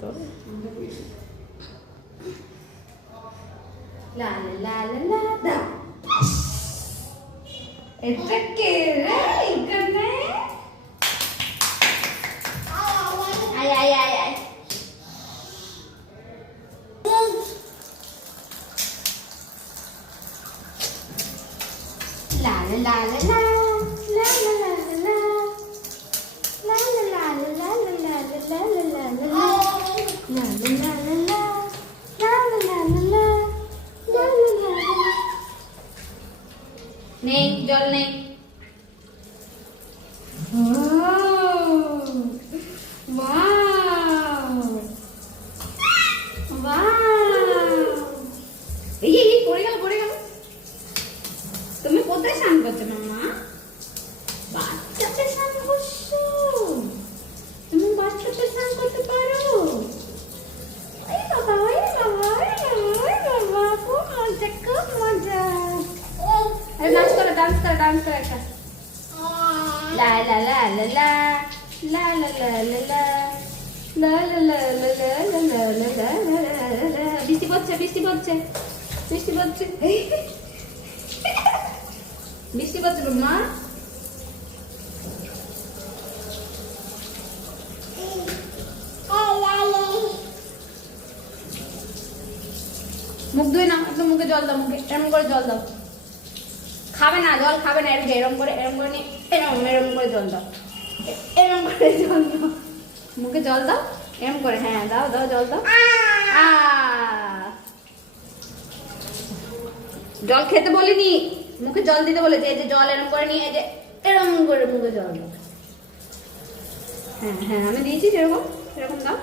তো লা লা লা লা লা দা এটা কে রে এখানে আয় আয় আয় আয় লা লা লা লা লা লা লা লা লা লা লা লা লা লা লা লা লা লা লা নেই জল নেই এই পড়ে গেল তুমি কোথায় স্নান করছো মামা বাচ্চাতে স্নান করছো তুমি বাচ্চাতে স্নান করতে পারো বাবা খুব মজা ডান্স করো একটা লা লা লা লা লা লা লা লা লা লা লা লা লা লা লা লা লা বৃষ্টি পড়ছে মা মুখ ধুয়ে না একদম মুখে জল দাও মুখে এরম করে জল দাও খাবে না জল খাবে না এরম করে নিয়ে এরম করে জল দাও এরম করে জল দাও মুখে জল দাও এরম করে হ্যাঁ দাও জল দাও জল খেতে বলিনি মুখে জল দিতে বলেছে এই যে জল এরম করে নিয়ে এই যে এরম করে মুখে জল দাও হ্যাঁ আমি দিয়েছি সেরকম দাও